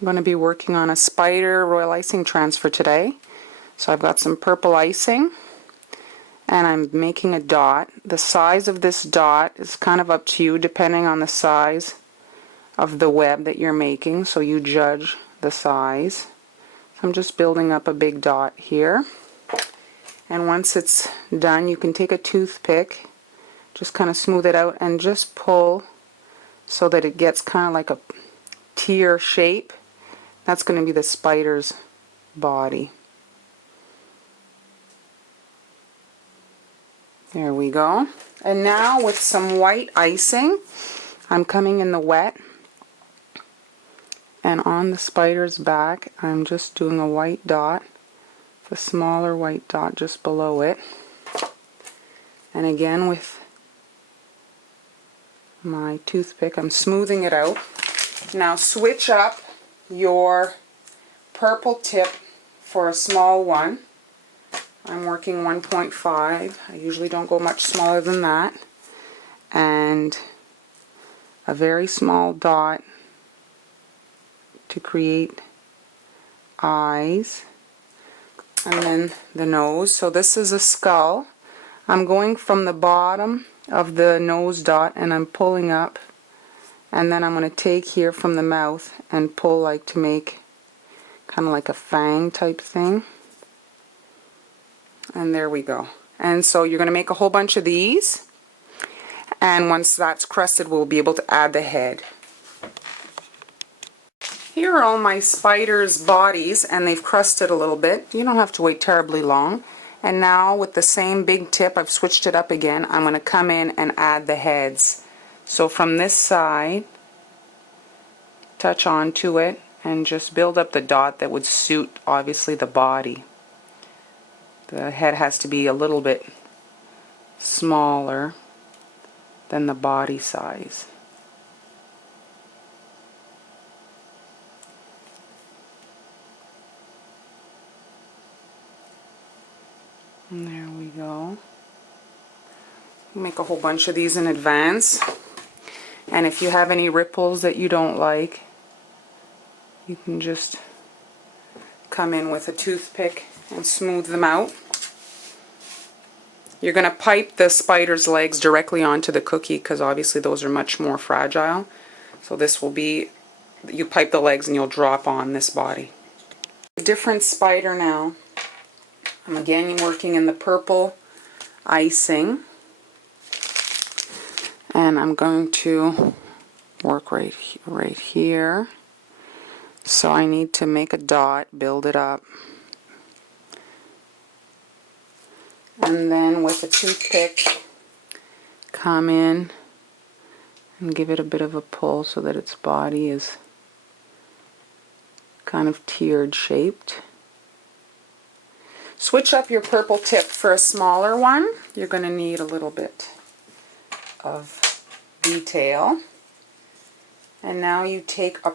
I'm going to be working on a spider royal icing transfer today. So I've got some purple icing and I'm making a dot. The size of this dot is kind of up to you depending on the size of the web that you're making, so you judge the size. So I'm just building up a big dot here, and once it's done you can take a toothpick, just kind of smooth it out and just pull so that it gets kind of like a tear shape. That's going to be the spider's body. There we go. And now with some white icing, I'm coming in the wet, and on the spider's back I'm just doing a white dot, a smaller white dot just below it. And again with my toothpick I'm smoothing it out. Now switch up your purple tip for a small one. I'm working 1.5. I usually don't go much smaller than that. And a very small dot to create eyes. And then the nose. So this is a skull. I'm going from the bottom of the nose dot and I'm pulling up. And then I'm going to take here from the mouth and pull like to make kind of like a fang type thing. And there we go. And so you're going to make a whole bunch of these, and once that's crusted we'll be able to add the head. Here are all my spiders' bodies, and they've crusted a little bit. You don't have to wait terribly long. And now with the same big tip, I've switched it up again, I'm going to come in and add the heads. So from this side, touch onto it and just build up the dot that would suit obviously the body. The head has to be a little bit smaller than the body size. And there we go. Make a whole bunch of these in advance. And if you have any ripples that you don't like, you can just come in with a toothpick and smooth them out. You're going to pipe the spider's legs directly onto the cookie because obviously those are much more fragile. So this will be, you pipe the legs and you'll drop on this body. A different spider now. I'm again working in the purple icing. And I'm going to work right here. So I need to make a dot, build it up. And then with a toothpick, come in and give it a bit of a pull so that its body is kind of tiered shaped. Switch up your purple tip for a smaller one. You're going to need a little bit of detail. And now you take a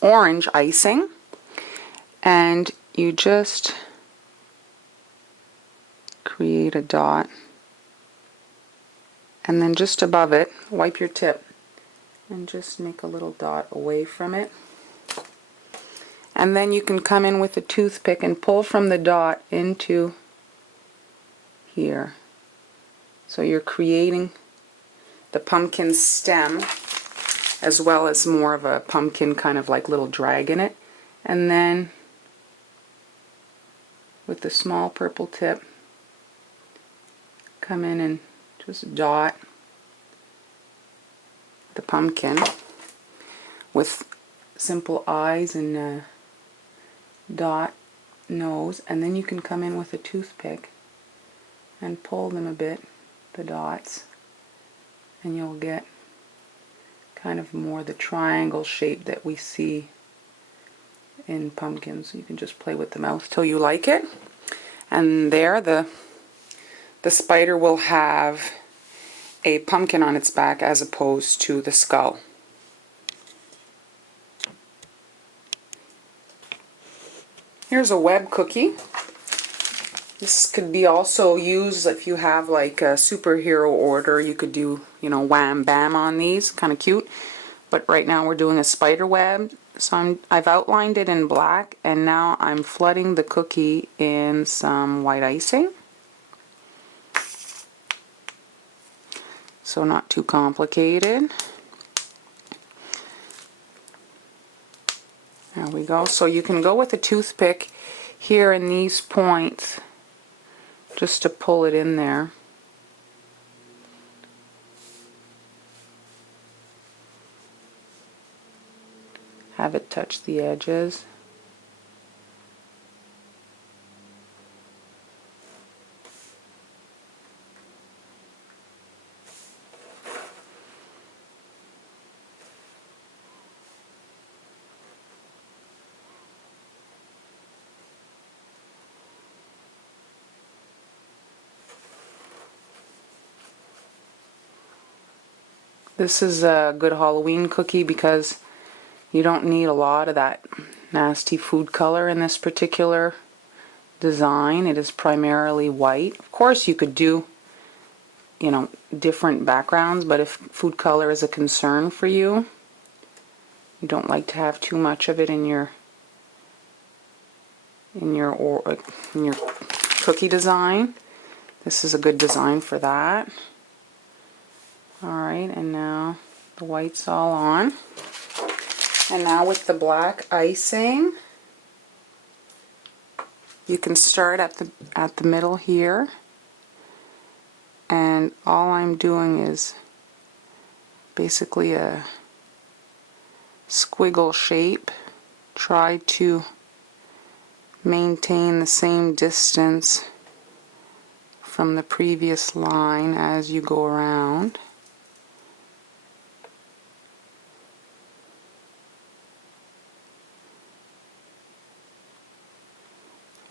orange icing, and you just create a dot, and then just above it wipe your tip and just make a little dot away from it. And then you can come in with a toothpick and pull from the dot into here. So you're creating the pumpkin stem as well as more of a pumpkin kind of like little drag in it. And then with the small purple tip, come in and just dot the pumpkin with simple eyes and dot nose, and then you can come in with a toothpick and pull them a bit, the dots, and you'll get kind of more the triangle shape that we see in pumpkins. You can just play with the mouth till you like it, and there the spider will have a pumpkin on its back as opposed to the skull. Here's a web cookie. This could be also used if you have like a superhero order. You could do, you know, wham bam on these, kind of cute. but right now we're doing a spider web. So I've outlined it in black, and now I'm flooding the cookie in some white icing. So not too complicated. There we go. So you can go with a toothpick here in these points just to pull it in there. Have it touch the edges. This is a good Halloween cookie because you don't need a lot of that nasty food color in this particular design. It is primarily white. Of course you could do, you know, different backgrounds, but if food color is a concern for you, you don't like to have too much of it in your cookie design, this is a good design for that. Alright, and now the white's all on. And now with the black icing, you can start at the middle here, and all I'm doing is basically a squiggle shape. Try to maintain the same distance from the previous line as you go around.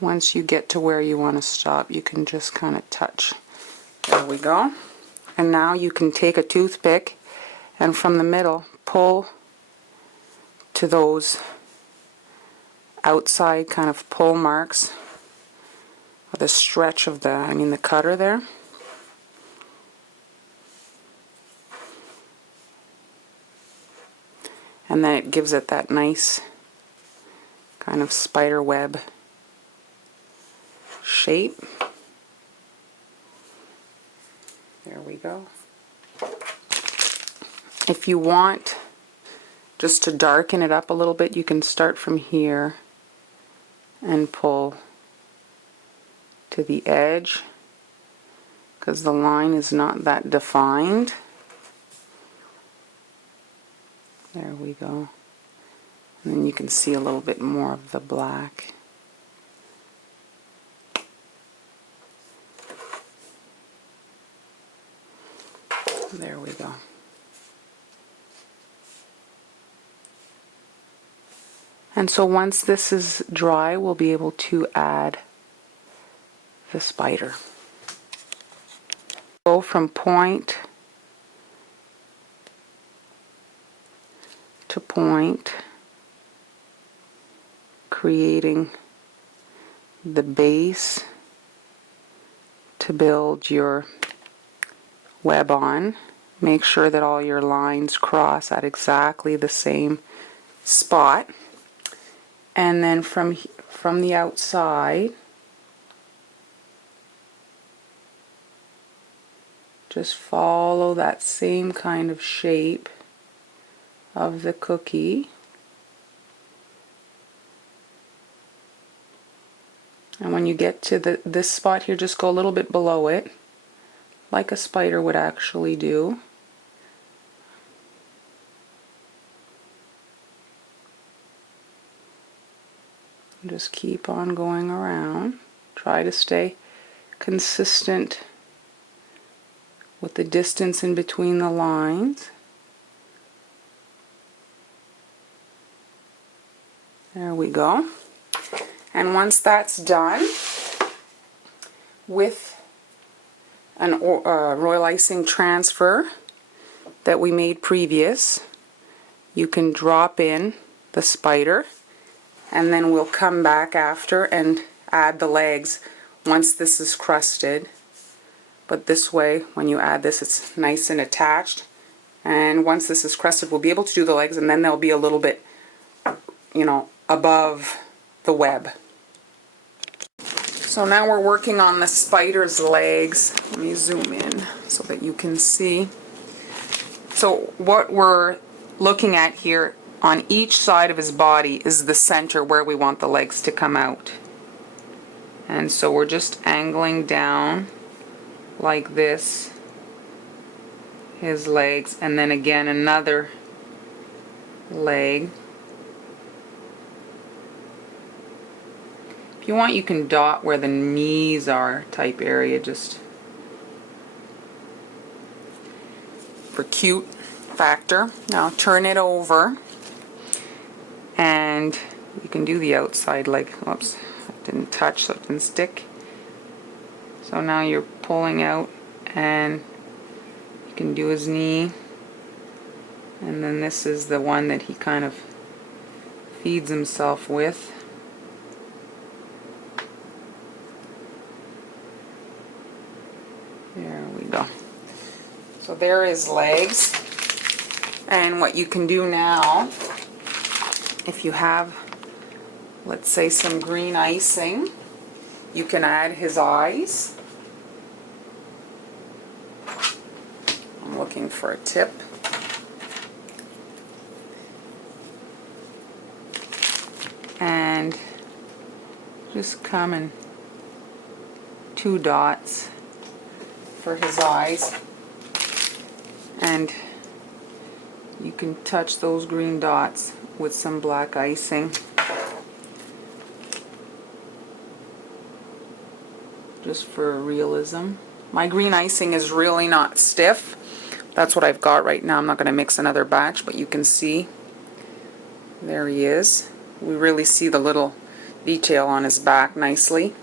Once you get to where you want to stop, you can just kind of touch. There we go. And now you can take a toothpick and from the middle pull to those outside kind of pull marks, or the stretch of the cutter there. And then it gives it that nice kind of spider web shape. There we go. If you want just to darken it up a little bit, you can start from here and pull to the edge, because the line is not that defined. There we go. And then you can see a little bit more of the black. There we go. And so once this is dry, we'll be able to add the spider. Go from point to point, creating the base to build your web on. Make sure that all your lines cross at exactly the same spot. And then from the outside, just follow that same kind of shape of the cookie. And when you get to this spot here, just go a little bit below it, like a spider would actually do. Just keep on going around. Try to stay consistent with the distance in between the lines. There we go. And once that's done, with an royal icing transfer that we made previous, you can drop in the spider, and then we'll come back after and add the legs once this is crusted. But this way, when you add this, it's nice and attached, And once this is crusted, we'll be able to do the legs, and then they'll be a little bit, you know, above the web. So now we're working on the spider's legs. Let me zoom in so that you can see. So what we're looking at here on each side of his body is the center where we want the legs to come out. And so we're just angling down like this, his legs, and then again another leg. If you want, you can dot where the knees are type area, just for cute factor. Now turn it over and you can do the outside leg. Whoops, it didn't touch, so it didn't stick. So now you're pulling out, and you can do his knee, and then this is the one that he kind of feeds himself with. There we go. So there are his legs. And what you can do now, if you have, let's say, some green icing, you can add his eyes. I'm looking for a tip. And just come in 2 dots for his eyes. And you can touch those green dots with some black icing. Just for realism. My green icing is really not stiff. That's what I've got right now. I'm not going to mix another batch, but you can see there he is. We really see the little detail on his back nicely.